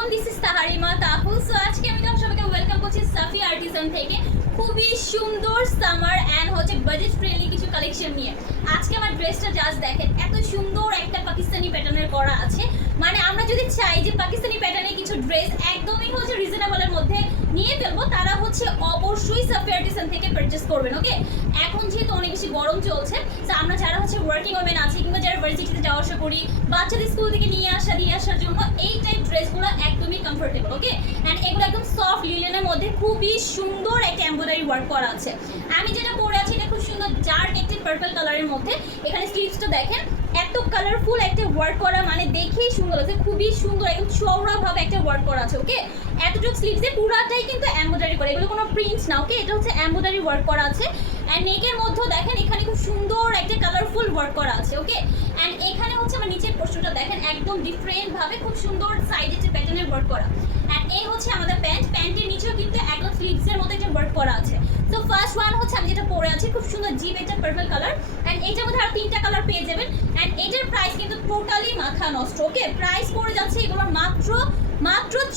আলাইকুম, this is তাহারিমা তাহু। So আজকে আমি সবাইকে ওয়েলকাম করছি সাফি আর্টিসান থেকে খুবই সুন্দর সামার অ্যান্ড বাজেট ফ্রেন্ডলি কিছু কালেকশন নিয়ে। আজকে আমার ড্রেসটা জাস্ট দেখেন, এত সুন্দর একটা পাকিস্তানি প্যাটার্নের করা আছে। মানে আমরা যদি চাই যে পাকিস্তানি প্যাটার্নের কিছু ড্রেস একদমই রিজনেবলের মধ্যে নিয়ে ফেলবো, তারা অবশ্যই সাফি আর্টিসান থেকে পারচেস করবেন। ওকে, এখন যেহেতু অনেক বেশি গরম চলছে, তো আমরা যারা ওয়ার্কিং ওমেন আছে কিংবা যারা ভার্সিটিতে যাওয়া আসা করি, বাচ্চাদের স্কুল থেকে দিয়ে আসার জন্য এই টাইপ ড্রেসগুলো একদমই কমফোর্টেবল। ওকে, অ্যান্ড এগুলো একদম সফট লিলেনের মধ্যে খুবই সুন্দর একটা এমব্রয়ডারি ওয়ার্ক করা আছে। আমি যেটা পরে আছি এটা খুব সুন্দর ডার্ক একটি পার্পল কালারের মধ্যে। এখানে স্লিভসটা দেখেন, এত কালারফুল একটা ওয়ার্ক করা, মানে দেখেই সুন্দর লাগছে, খুবই সুন্দর একদম চওড়া ভাবে একটা ওয়ার্ক করা আছে। ওকে, এতটুকু স্লিভসে পুরাটাই কিন্তু এমব্রয়ডারি করা, এগুলো কোনো প্রিন্টস না। ওকে, এটা এমব্রয়ডারি ওয়ার্ক করা আছে। অ্যান্ড নেকের মধ্যেও দেখেন এখানে খুব সুন্দর একটা কালারফুল ওয়ার্ক করা আছে। ওকে, অ্যান্ড এখানে আমার নিচের পোর্শনটা দেখেন একদম ডিফারেন্ট ভাবে খুব সুন্দর সাইডে যে প্যাটার্নের ওয়ার্ক করা। অ্যান্ড এই আমাদের প্যান্টের নিচেও কিন্তু একদম স্লিভসের মতো একটা ওয়ার্ক করা আছে। তো ফার্স্ট ওয়ান আমি যেটা পরে আছি খুব সুন্দর জিপ একটা পার্পল কালার। অ্যান্ড এইটার মধ্যে আর 3টা কালার পেয়ে যাবেন। অ্যান্ড এটার প্রাইস কিন্তু টোটালি মাথা নষ্ট। ওকে, প্রাইস পড়ে যাচ্ছে এগুলো মাত্র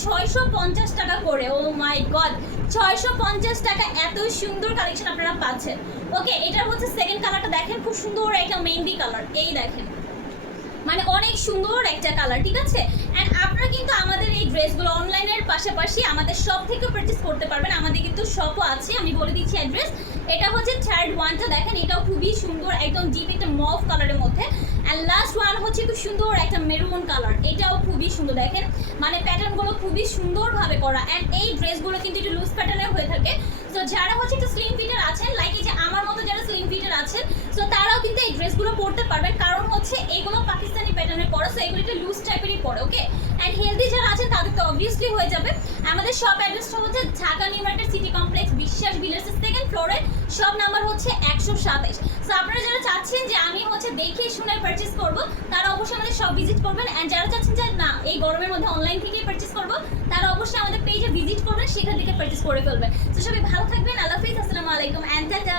650 টাকা করে। ও মাই গড, 650 টাকা এত সুন্দর কালেকশন আপনারা পাচ্ছেন। ওকে, এটার সেকেন্ড কালারটা দেখেন, খুব সুন্দর একটা মেহেন্দি কালার। এই দেখেন, মানে অনেক সুন্দর একটা কালার, ঠিক আছে। অ্যান্ড আপনারা কিন্তু আমাদের এই ড্রেসগুলো অনলাইনের পাশাপাশি আমাদের শপ থেকে পারচেস করতে পারবেন। আমাদের কিন্তু শপও আছে, আমি বলে দিচ্ছি অ্যাড্রেস। এটা থার্ড ওয়ানটা দেখেন, এটাও খুবই সুন্দর একদম ডিপ একটা মভ কালারের মধ্যে। অ্যান্ড লাস্ট ওয়ান খুব সুন্দর একটা মেরুন কালার, এটাও খুবই সুন্দর। দেখেন মানে প্যাটার্নগুলো খুবই সুন্দরভাবে করা। অ্যান্ড এই ড্রেসগুলো কিন্তু একটু লুজ প্যাটার্নের হয়ে থাকে। তো যারা একটু স্লিম ফিটার আছেন, লাইক এই যে আমার মতো যারা স্লিম ফিটার আছেন, তো তারাও কিন্তু এই ড্রেসগুলো পরতে পারবেন, কারণ এগুলো পাকিস্তানি প্যাটার্নের করা, সো এগুলো একটু লুজ টাইপেরই পড়ে। ওকে, অ্যান্ড হেলদি যারা আছেন তাদের তো অবভিয়াসলি হয়ে যাবে। আমাদের শপ অ্যাড্রেসটা Dhaka new market city complex, বিশ্বাস ভিলেজের সেকেন্ড ফ্লোরে, শপ নাম্বার 127। সো আপনারা যারা চাচ্ছেন যে আমি দেখে শুনে পারচেস করব, তারা অবশ্যই আমাদের শপ ভিজিট করবেন। অ্যান্ড যারা চাচ্ছেন যে না এই গরমের মধ্যে অনলাইন থেকেই পারচেস করব, তারা অবশ্যই আমাদের পেজে ভিজিট করবেন, সেখান থেকে পারচেস করে ফেলবেন। তো সবাই ভালো থাকবেন, আল্লাহ হাফেজ, আসসালামু আলাইকুম অ্যান্ড টাটা।